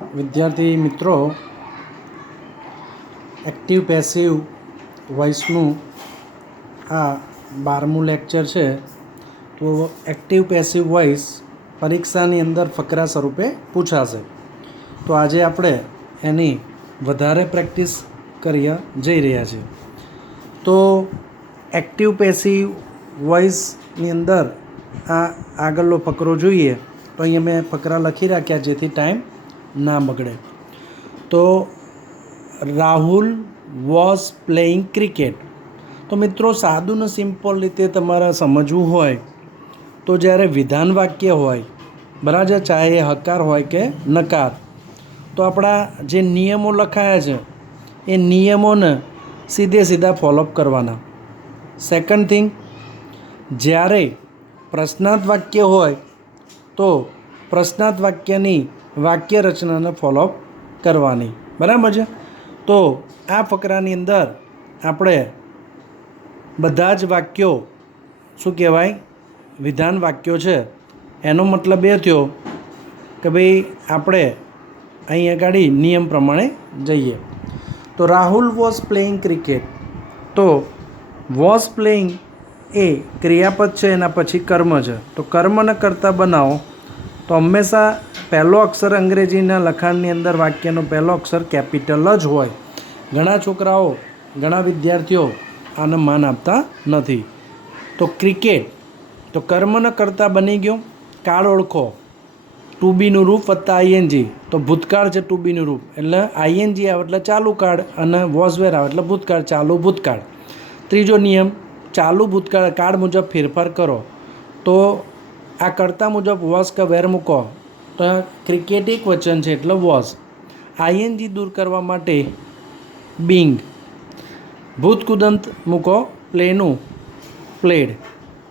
વિદ્યાર્થી મિત્રો, active passive વોઇસનું આ 12મું લેક્ચર છે. તો એક્ટિવ પેસિવ વોઇસ પરીક્ષાની અંદર ફકરા સ્વરૂપે પૂછાશે. તો આજે આપણે એની વધારે પ્રેક્ટિસ કરી જઈ રહ્યા છીએ. તો એક્ટિવ પેસિવ વોઇસની અંદર આ આગળનો ફકરો જોઈએ. તો અહીંયા મેં ફકરા લખી રાખ્યા જેથી ટાઈમ ના બગડે. તો રાહુલ વોઝ પ્લેઇંગ ક્રિકેટ. તો મિત્રો, સાદું ને સિમ્પલ રીતે તમારે સમજવું હોય તો જ્યારે વિધાન વાક્ય હોય, બરાબર, ચાહે એ હકાર હોય કે નકાર, તો આપણા જે નિયમો લખાયા છે એ નિયમોને સીધા ફોલોઅપ કરવાના. સેકન્ડ થિંગ, જ્યારે પ્રશ્નાર્થ વાક્ય હોય તો પ્રશ્નાર્થ વાક્યની વાક્ય રચનાને ફોલોઅપ કરવાની. બરાબર છે. તો આ ફકરાની અંદર આપણે બધા જ વાક્યો શું કહેવાય, વિધાન વાક્યો છે. એનો મતલબ એ થયો કે ભાઈ આપણે અહીં આગળ નિયમ પ્રમાણે જઈએ. તો રાહુલ વોઝ પ્લેઇંગ ક્રિકેટ. તો વોઝ પ્લેઇંગ એ ક્રિયાપદ છે, એના પછી કર્મ છે. તો કર્મને કરતાં બનાવો તો હંમેશા પહેલો અક્ષર અંગ્રેજીના લખાણની અંદર વાક્યનો પહેલો અક્ષર કેપિટલ જ હોય. ઘણા છોકરાઓ, ઘણા વિદ્યાર્થીઓ આને માન આપતા નથી. તો ક્રિકેટ, તો કર્મને કરતાં બની ગયો. કાળ ઓળખો, ટુ બીનું રૂપ વત્તા આઈએનજી. તો ભૂતકાળ છે ટુ બીનું રૂપ, એટલે આઈએનજી આવે એટલે ચાલુ કાળ, અને વોઝવેર આવે એટલે ભૂતકાળ, ચાલુ ભૂતકાળ. ત્રીજો નિયમ, ચાલુ ભૂતકાળ કાળ મુજબ ફેરફાર કરો. તો આ કરતા મુજબ વોઝ કે વેર મૂકો. તો ક્રિકેટ એક વચન છે એટલે વોઝ. આઈએનજી દૂર કરવા માટે બિંગ. ભૂતકૃદંત મૂકો, પ્લેનું પ્લેડ.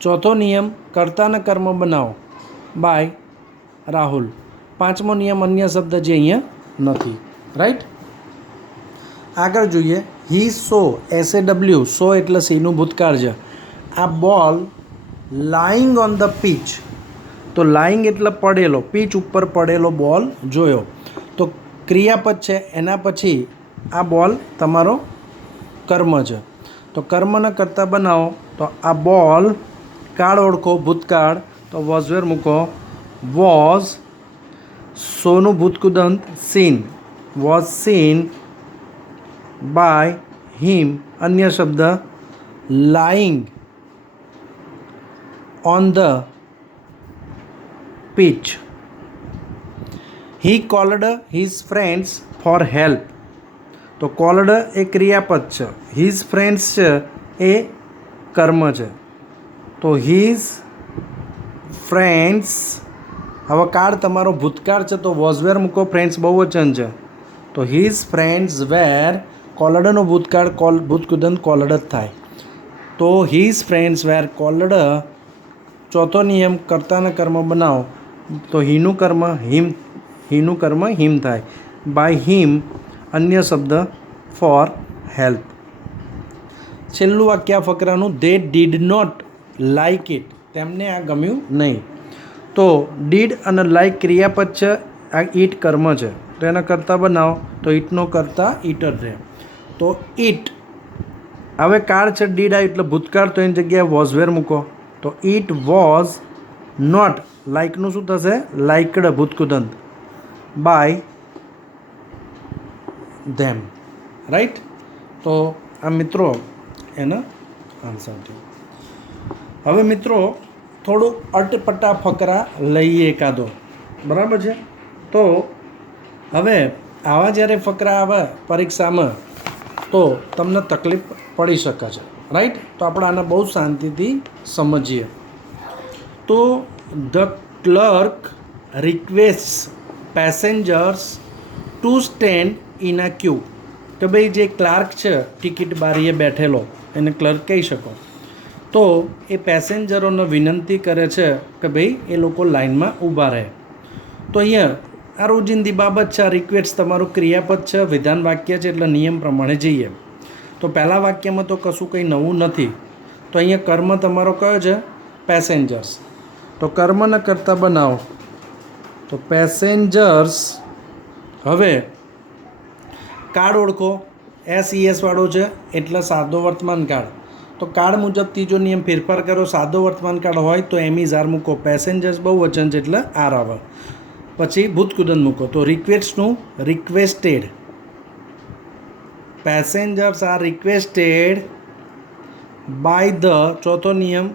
ચોથો નિયમ, કર્તાને કર્મ બનાવો, બાય રાહુલ. પાંચમો નિયમ, અન્ય શબ્દ જે અહીંયા નથી. રાઈટ. આગળ જોઈએ. હી સો, SAW, સો એટલે સીનું ભૂતકાળ છે. આ બોલ લાઇંગ ઓન ધ પીચ. તો લાઇંગ એટલે પડેલો, પીચ ઉપર પડેલો બોલ જોયો. તો ક્રિયાપદ છે, એના પછી આ બોલ તમારો કર્મ છે. તો કર્મને કરતાં બનાવો તો આ બોલ, કાળ ઓળખો, ભૂતકાળ, તો વોઝવેર મૂકો, વોઝ. સોનું ભૂતકૃદંત seen, was seen by him. અન્ય શબ્દ lying on the pitch. He called his friends for help. તો કોલ્ડ એ ક્રિયાપદ છે, હિઝ ફ્રેન્ડ્સ છે એ કર્મ છે. તો હિઝ ફ્રેન્ડ્સ, હવે કાળ તમારો ભૂતકાળ છે તો વોઝવેર મૂકો, ફ્રેન્ડ્સ બહુવચન છે. તો હિઝ ફ્રેન્ડ્સ વેર, કોલ્ડનો ભૂતકાળ ભૂતકૃદંત કોલ્ડ જ થાય. તો હિઝ ફ્રેન્ડ્સ વેર કોલ્ડ. ચોથો નિયમ, કર્તાને કર્મ બનાવો તો હીનું કર્મ હિમ, હીનું કર્મ હિમ થાય, બાય હિમ. અન્ય શબ્દ ફોર હેલ્પ. છેલ્લું વાક્ય આ ફકરાનું, they did not like it. તેમને આ ગમ્યું નહીં. તો ડીડ અને લાઇક ક્રિયાપદ છે, આ ઈટ કર્મ છે. તો એના કરતાં બનાવો તો ઈટનો કરતાં ઈટર રહે. તો ઈટ, હવે કાળ છે, ડીડ આ એટલે ભૂતકાળ, તો એની જગ્યાએ વોઝવેર મૂકો. તો ઈટ વોઝ નોટ, લાઇકનું શું થશે, લાઇકડ ભૂતકૃદંત, બાય ધેમ. રાઈટ. તો આ મિત્રો એનો આન્સર થયો. હવે મિત્રો થોડું અટપટા ફકરા લઈએ એકાદો. બરાબર છે. તો હવે આવા જ્યારે ફકરા આવે પરીક્ષામાં તો તમને તકલીફ પડી શકે છે. રાઈટ. તો આપણે આને બહુ શાંતિથી સમજીએ. તો the clerk request passengers to stand in a queue. કે ભાઈ જે ક્લાર્ક છે ટિકિટ બારીએ બેઠેલો, એને ક્લર્ક કહી શકો. તો એ પેસેન્જરોને વિનંતી કરે છે કે ભાઈ એ લોકો લાઇનમાં ઊભા રહે. તો અહીંયા આ રોજિંદી બાબત છે. આ રિક્વેસ્ટ તમારું ક્રિયાપદ છે, વિધાન વાક્ય છે, એટલે નિયમ પ્રમાણે જઈએ. તો પહેલાં વાક્યમાં તો કશું કંઈ નવું નથી. તો અહીંયા કર્મ તમારો કયો છે, પેસેન્જર્સ. તો કર્મને કરતાં બનાવો તો પેસેન્જર્સ. હવે કાળ ઓળખો, SES વાળો છે એટલે સાદો વર્તમાન કાળ. તો કાળ મુજબ ત્રીજો નિયમ ફેરફાર કરો. સાદો વર્તમાન કાળ હોય તો એમ આર મૂકો. પેસેન્જર્સ બહુવચન છે એટલે આર આવે. પછી ભૂતકૃદંત મૂકો. તો રિક્વેસ્ટનું requested, passengers are requested by the, ચોથો નિયમ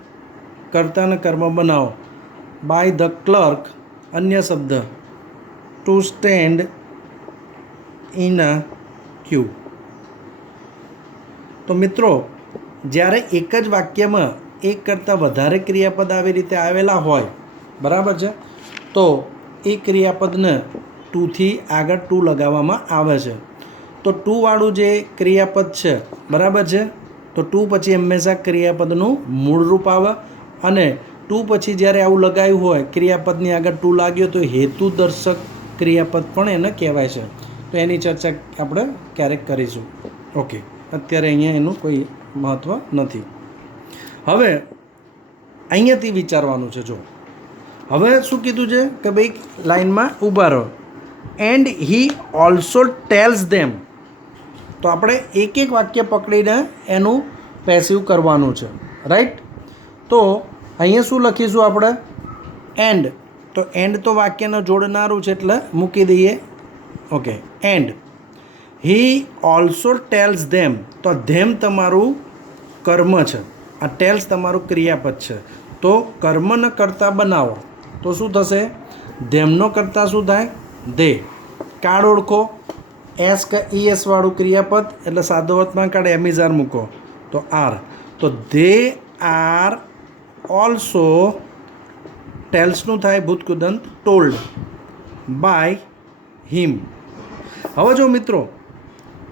કર્તાને કર્મ બનાવો, બાય ધ ક્લર્ક, અન્ય શબ્દ ટુ સ્ટેન્ડ ઇન અ ક્યુ. તો મિત્રો જ્યારે એક જ વાક્યમાં એક કરતાં વધારે ક્રિયાપદ આવી રીતે આવેલા હોય, બરાબર છે, તો એ ક્રિયાપદને ટુથી આગળ ટુ લગાવવામાં આવે છે. તો ટુવાળું જે ક્રિયાપદ છે, બરાબર છે, તો ટુ પછી હંમેશા ક્રિયાપદનું મૂળ રૂપ આવે. અને ટુ પછી જ્યારે આવું લગાવ્યું હોય, ક્રિયાપદની આગળ ટુ લાગ્યો તો હેતુદર્શક ક્રિયાપદ પણ એને કહેવાય છે. તો એની ચર્ચા આપણે ક્યારેક કરીશું. ઓકે, અત્યારે અહીંયા એનું કોઈ મહત્ત્વ નથી. હવે અહીંયાથી વિચારવાનું છે. જો હવે શું કીધું છે કે ભાઈ લાઈનમાં ઊભા રહો. And he also tells them. તો આપણે એક એક વાક્ય પકડીને એનું પેસિવ કરવાનું છે, રાઈટ. તો અહીંયા શું લખીશું આપણે? એન્ડ. તો એન્ડ તો વાક્યને જોડનારું છે એટલે મૂકી દઈએ. Okay, and he also tells them. તો ધેમ તમારું કર્મ છે, આ ટેલ્સ તમારું ક્રિયાપદ છે. તો કર્મને કરતાં બનાવો તો શું થશે? ધેમનો કરતાં શું થાય? ધે. કાળ ઓળખો, એસ કે ES વાળું ક્રિયાપદ એટલે સાદો વર્તમાન કાળ એમ ઇઝ આર મૂકો તો આર. તો ધે આર ઓલ્સો, ટેલ્સનું થાય ભૂતકૃદંત ટોલ્ડ બાય હિમ. હવે જો મિત્રો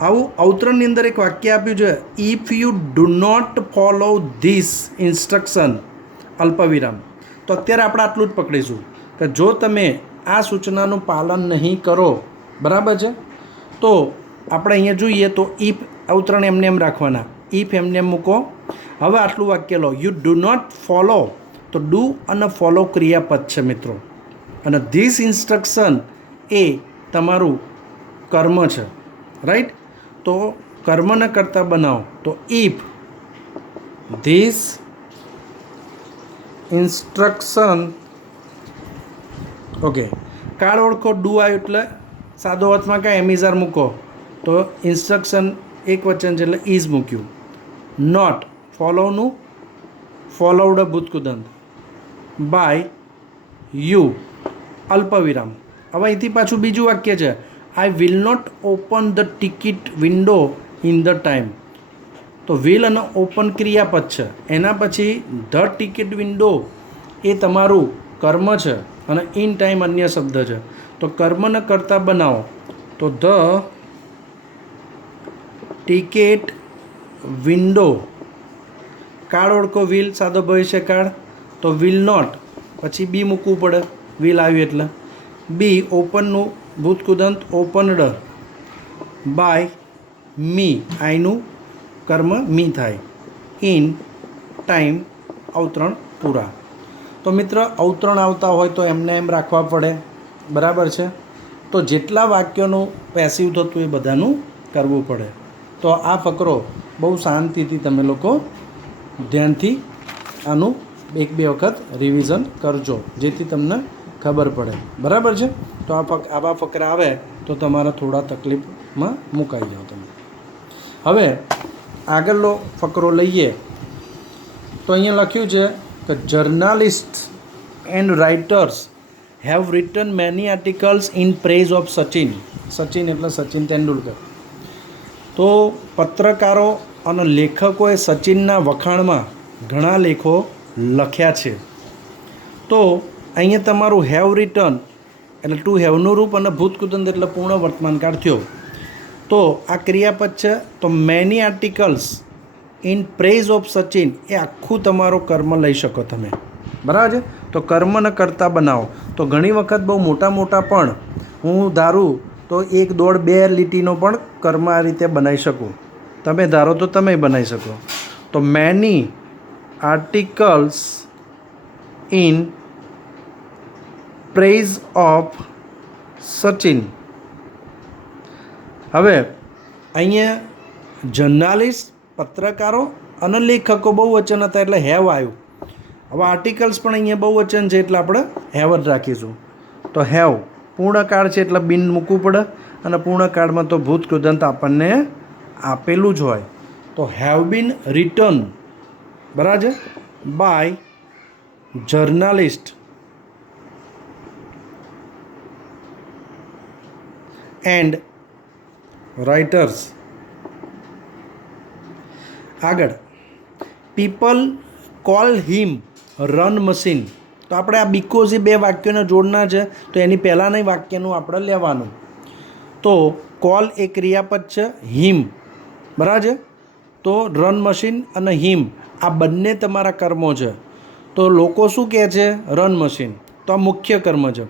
આવું અવતરણની અંદર એક વાક્ય આપ્યું છે, if you do not follow this instruction અલ્પવિરામ. તો અત્યારે આપણે આટલું જ પકડીશું કે જો તમે આ સૂચનાનું પાલન નહીં કરો, બરાબર છે, તો આપણે અહીંયા જોઈએ તો ઇફ અવતરણ એમને એમ રાખવાના, ઇફ એમને એમ મૂકો. હવે આટલું વાક્ય લો, યુ ડુ નોટ ફોલો. તો ડુ અને ફોલો ક્રિયાપદ છે મિત્રો, અને ધીસ ઇન્સ્ટ્રક્શન એ તમારું કર્મ છે, રાઈટ. તો કર્મને કરતાં બનાવો તો ઇફ ધીસ ઇન્સ્ટ્રક્શન. ઓકે, કાળ ઓળખો, ડુ આવ્યું એટલે સાદો વર્તમાન કાળ એમ ઇઝ આર મૂકો. તો ઇન્સ્ટ્રક્શન એક વચન છે એટલે ઇઝ મૂક્યું. નોટ, ફોલોનું ફોલોવડ ભૂતકૃદંત, બાય યુ અલ્પવિરામ. હવે અહીંથી પાછું બીજું વાક્ય છે, I will not open the ticket window in the time. તો વિલ અને ઓપન ક્રિયાપદ છે, એના પછી ધ ટિકિટ વિન્ડો એ તમારું કર્મ છે અને ઇન ટાઈમ અન્ય શબ્દ છે. તો કર્મને કરતાં બનાવો તો ધ ટિકિટ વિન્ડો. કાળ ઓળખો, વિલ સાદો ભવિષ્યકાળ, તો વિલ નોટ પછી બી મૂકવું પડે, વિલ આવ્યું એટલે બી. ઓપનનું ભૂતકૃદંત ઓપનડ બાય મી, આઈનું કર્મ મી થાય. ઇન ટાઈમ અવતરણ પૂરા. તો મિત્ર અવતરણ આવતા હોય તો એમને એમ રાખવા પડે, બરાબર છે. તો જેટલા વાક્યોનું પેસિવ થતું એ બધાનું કરવું પડે. તો આ ફકરો બહુ શાંતિથી તમે લોકો ધ્યાનથી આનું એક બે વખત રિવિઝન કરજો, જેથી તમને ખબર પડે, બરાબર છે. તો આવા ફકરા આવે તો તમારા થોડા તકલીફમાં મુકાઈ જાઓ તમે. હવે આગળનો ફકરો લઈએ તો અહીંયા લખ્યું છે કે journalist and writers have written many articles in praise of Sachin. Sachin એટલે સચિન તેંડુલકર. તો પત્રકારો અને લેખકોએ સચિનના વખાણમાં ઘણા લેખો લખ્યા છે. તો અહીંયા તમારું હેવ રિટન એટલે ટુ હેવનું રૂપ અને ભૂતકૃદંત એટલે પૂર્ણ વર્તમાનકાળ થયો. તો આ ક્રિયાપદ છે. તો many articles in praise of Sachin એ આખું તમારો કર્મ લઈ શકો તમે, બરાબર છે. તો કર્મને કરતાં બનાવો. તો ઘણી વખત બહુ મોટા મોટા પણ હું ધારું તો 1, 1.5, 2 લીટીનો પણ કર્મ આ રીતે બનાવી શકું. તમે ધારો તો તમે બનાવી શકો. તો many articles in praise of Sachin હવે અહીંયા જર્નાલિસ્ટ, પત્રકારો અને લેખકો બહુવચન હતા એટલે હેવ આવ્યું. હવે આર્ટિકલ્સ પણ અહીંયા બહુવચન છે એટલે આપણે હેવ જ રાખીશું. તો હેવ પૂર્ણકાળ છે એટલે બિન મૂકવું પડે, અને પૂર્ણકાળમાં તો ભૂત કૃદંત આપણને આપેલું જ હોય. તો હેવ બીન રિટર્ન, બરાબર છે, બાય જર્નાલિસ્ટ એન્ડ રાઇટર્સ. આગળ પીપલ કોલ હિમ રન મશીન. તો આપણે આ બીકોઝ એ બે વાક્યોને જોડના છે, તો એની પહેલાંના વાક્યનું આપણે લેવાનું. તો કોલ એ ક્રિયાપદ છે, હિમ, બરાબર છે. તો રન મશીન અને હિમ આ બંને તમારા કર્મો છે. તો લોકો શું કહે છે? Run machine. તો આ મુખ્ય કર્મ છે.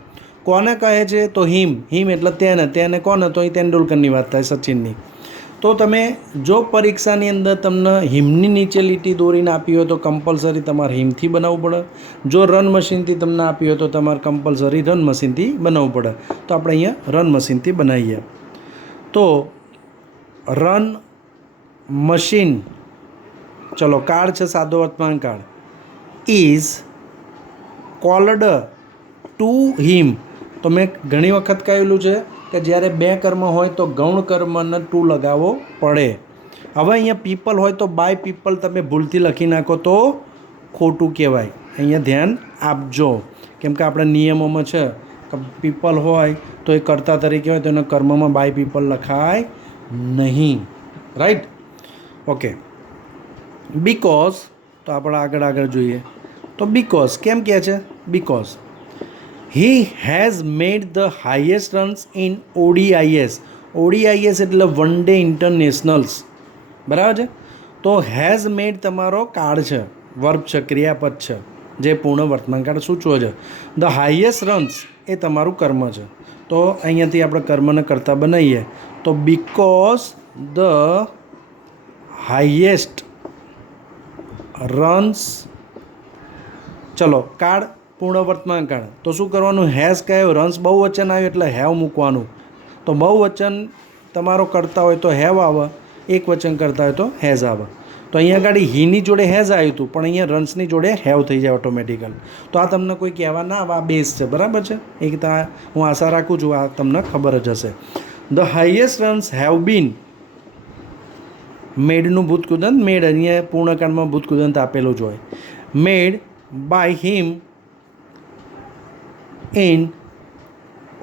કોને કહે છે? તો હિમ. હિમ એટલે તેને કોને? તો એ તેંડુલકરની વાત થાય, સચિનની. તો તમે જો પરીક્ષાની અંદર તમને હિમની નીચે લીટી દોરીને આપી હોય તો કમ્પલસરી તમારે હિમથી બનાવવું પડે. જો રન મશીનથી તમને આપી હોય તો તમારે કમ્પલસરી રન મશીનથી બનાવવું પડે. તો આપણે અહીંયા રન મશીનથી બનાવીએ. તો રન મશીન, ચલો કાળ છે સાદો વર્તમાન કાળ, ઇઝ કોલ્ડ ટુ હિમ. તો મેં ઘણી વખત કહેલું છે કે જ્યારે બે કર્મ હોય તો ગૌણ કર્મને ટુ લગાવવો પડે. હવે અહીંયા પીપલ હોય તો બાય પીપલ તમે ભૂલથી લખી નાખો તો ખોટું કહેવાય. અહીંયા ધ્યાન આપજો, કેમ કે આપણે નિયમોમાં છે કે પીપલ હોય તો એ કર્તા તરીકે હોય તો એના કર્મમાં બાય પીપલ લખાય નહીં. રાઈટ? ઓકે. બીકોઝ, તો આપણે આગળ જોઈએ. તો બીકોઝ કેમ કહે છે? Because he has made the highest runs in ODIs. ODIs એટલે વન ડે ઇન્ટરનેશનલ્સ, બરાબર છે. તો હેઝ મેડ તમારો કાળ છે, વર્બ છે, ક્રિયાપદ છે, જે પૂર્ણ વર્તમાન કાળ સૂચવે છે. ધ હાઈએસ્ટ રન્સ એ તમારું કર્મ છે. તો અહીંયાથી આપણે કર્મને કરતા બનાવીએ તો બીકોઝ ધ હાઈએસ્ટ રન્સ, ચલો કાળ પૂર્ણ વર્તમાન કાળ. તો શું કરવાનું? હેઝ કહેવું, રન્સ બહુવચન આવ્યું એટલે હેવ મૂકવાનું. તો બહુવચન તમારો કરતા હોય તો હેવ આવે, એક વચન કરતા હોય તો હેઝ આવે. તો અહીંયા આગળ હીની જોડે હેઝ આવ્યું હતું, પણ અહીંયા રન્સની જોડે હેવ થઈ જાય ઓટોમેટિકલ. તો આ તમને કોઈ કહેવા ના આવે, આ બેઝ છે, બરાબર છે. એક હું આશા રાખું છું આ તમને ખબર જ હશે. The highest runs have been, મેડનું ભૂતકૃદંત, મેડ અહીંયા પૂર્ણકાળમાં ભૂતકૃદંત આપેલું જ હોય, made by him in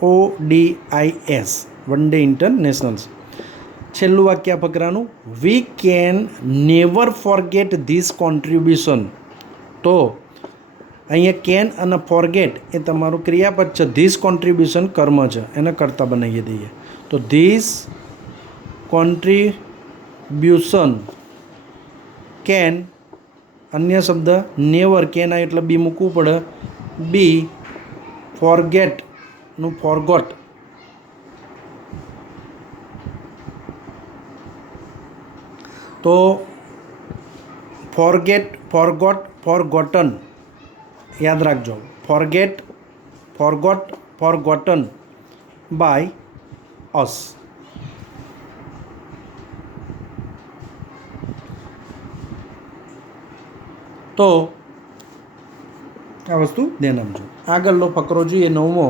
ODIs, one day internationals. છેલ્લું વાક્ય આ ફકરાનું, we can never forget this contribution. તો અહીંયા કેન અને ફોરગેટ એ તમારું ક્રિયાપદ છે, ધીસ કોન્ટ્રીબ્યુશન કર્મ છે, એને કરતા બનાવી દઈએ. તો ધીસ કોન્ટ્રીબ્યુશન કેન, અન્ય શબ્દ નેવર, કેન આવે એટલે બી મૂકવું પડે, બી ફોરગેટનું ફોરગોટ. તો ફોરગેટ, ફોરગોટ, ફોરગોટન યાદ રાખજો. Forget, forgot, forgotten by us. તો આ વસ્તુ ધ્યાન આપજો. આગળનો ફકરો જોઈએ, 9મો.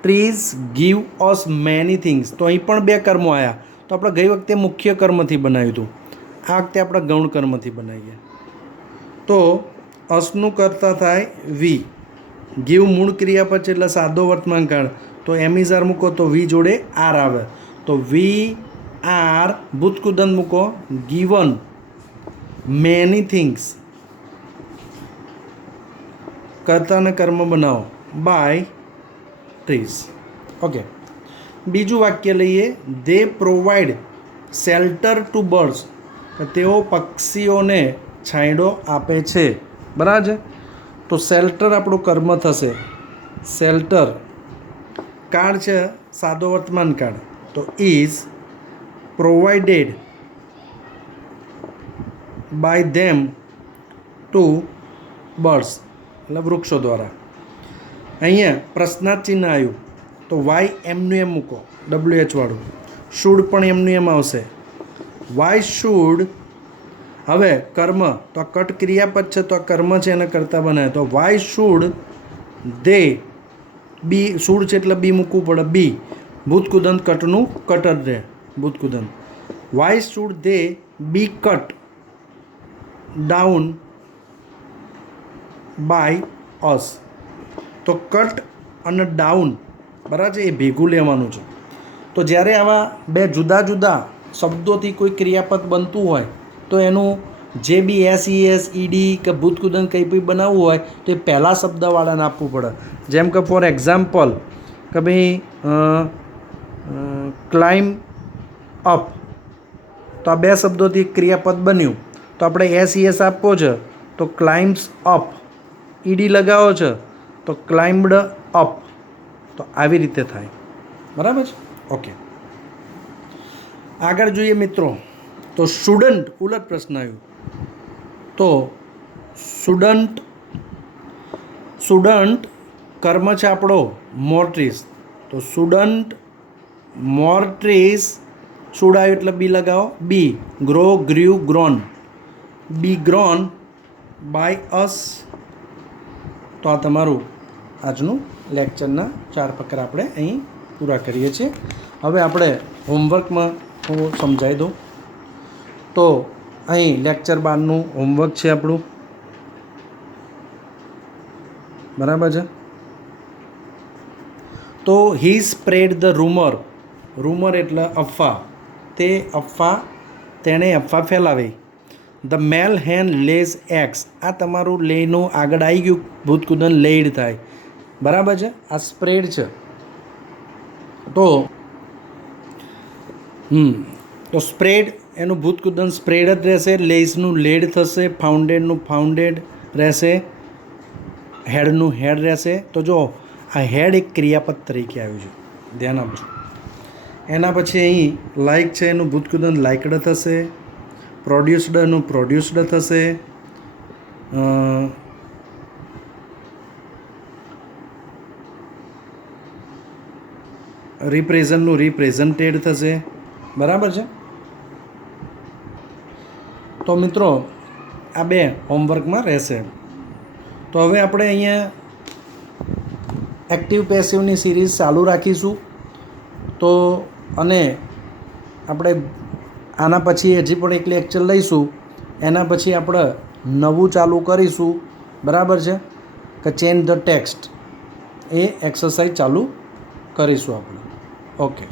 Trees give us many things. તો અહીં પણ બે કર્મો આવ્યા. તો આપણે ગઈ વખતે મુખ્ય કર્મથી બનાવ્યું હતું, આ વખતે આપણે ગૌણ કર્મથી બનાવીએ. તો અસનું કરતા થાય વી. ગીવ મૂળ ક્રિયાપદ છે એટલે સાદો વર્તમાન કાળ. તો એમિઝાર મૂકો તો વી જોડે આર આવે. તો વી આર ભૂતકૃદંત મૂકો, ગીવન મેની થિંગ્સ, કર્તાને કર્મ બનાવો, બાય ટ્રીઝ. ઓકે. બીજું વાક્ય લઈએ, દે પ્રોવાઈડ શેલ્ટર ટુ બર્ડ્સ. તેઓ પક્ષીઓને છાંયડો આપે છે, બરાબર છે. તો શેલ્ટર આપણું કર્મ થશે, શેલ્ટર. કાળ છે સાદો વર્તમાન કાળ. તો is provided by them to birds, એટલે વૃક્ષો દ્વારા. અહીંયા પ્રશ્નાર્થ ચિહ્ન આવ્યું તો વાય એમનું એમ મૂકો, WH વાળું. શુડ પણ એમનું એમ આવશે. વાય શુડ, હવે કર્મ તો આ કટ ક્રિયાપદ છે, તો આ કર્મ છે એને કરતા બનાવે, તો why should they be, should છે એટલે બી મૂકવું પડે, બી ભૂતકુદંત કટનું કટર રહે ભૂતકુદંત. Why should they be cut down by us, તો કટ અને ડાઉન બરાબર છે, એ ભેગું લેવાનું છે. તો જ્યારે આવા બે જુદા જુદા શબ્દોથી કોઈ ક્રિયાપદ બનતું હોય તો એનું જે બી એસ ઈડી કે ભૂતકુદંત કંઈ બી બનાવવું હોય તો એ પહેલા શબ્દવાળાને આપવું પડે. જેમ કે ફોર એક્ઝામ્પલ કે ભાઈ ક્લાઇમ્બ અપ, તો આ બે શબ્દોથી ક્રિયાપદ બન્યું, તો આપણે એસ આપવો છે તો ક્લાઇમ્બ્સ અપ, ઈડી લગાવો છે તો ક્લાઇમ્બડ અપ, તો આવી રીતે થાય. બરાબર છે? ઓકે, આગળ જોઈએ મિત્રો. તો સ્ટુડન્ટ ઉલટ પ્રશ્ન આવ્યું, તો સ્ટુડન્ટ કર્મ છે આપણો મોર્ટ્રીસ, તો સ્ટુડન્ટ મોર્ટ્રીસ, શુડ આવ્યું એટલે બી લગાવો, be grow grew grown, be grown by us. તો આ તમારું આજનું લેક્ચરના 4 ફકરા આપણે અહીં પૂરા કરીએ છીએ. હવે આપણે હોમવર્કમાં હું સમજાવી દઉં. તો અહીં લેક્ચર 12નું હોમવર્ક છે આપણું, બરાબર છે. તો he spread the rumour, rumour એટલે અફવા, તે અફવા, તેણે અફવા ફેલાવી. The male hen lays eggs, આ તમારું લેનું આગળ આવી ગયું, ભૂતકુદન લેડ થાય, બરાબર છે. આ સ્પ્રેડ છે, તો સ્પ્રેડ એનું ભૂતકુદન સ્પ્રેડ જ રહેશે, લેઝનું લેડ થશે, ફાઉન્ડેડનું ફાઉન્ડેડ રહેશે, હેડનું હેડ રહેશે. તો જો આ હેડ એક ક્રિયાપદ તરીકે આવ્યું છે, ધ્યાન આપજો. એના પછી અહીં લાઇક છે એનું ભૂતકુદન લાઇકડ થશે, પ્રોડ્યુસડનું પ્રોડ્યુસડ થશે, રિપ્રેઝન્ટનું રિપ્રેઝન્ટેડ થશે, બરાબર છે. તો મિત્રો આ બે હોમવર્કમાં રહેશે. તો હવે આપણે અહીંયા એક્ટિવ પેસિવની સિરીઝ ચાલુ રાખીશું. તો અને આપણે આના પછી હજી પણ એક લેક્ચર લઈશું, એના પછી આપણે નવું ચાલુ કરીશું, બરાબર છે, કે change the text, A exercise ચાલુ કરીશું આપણે. ઓકે.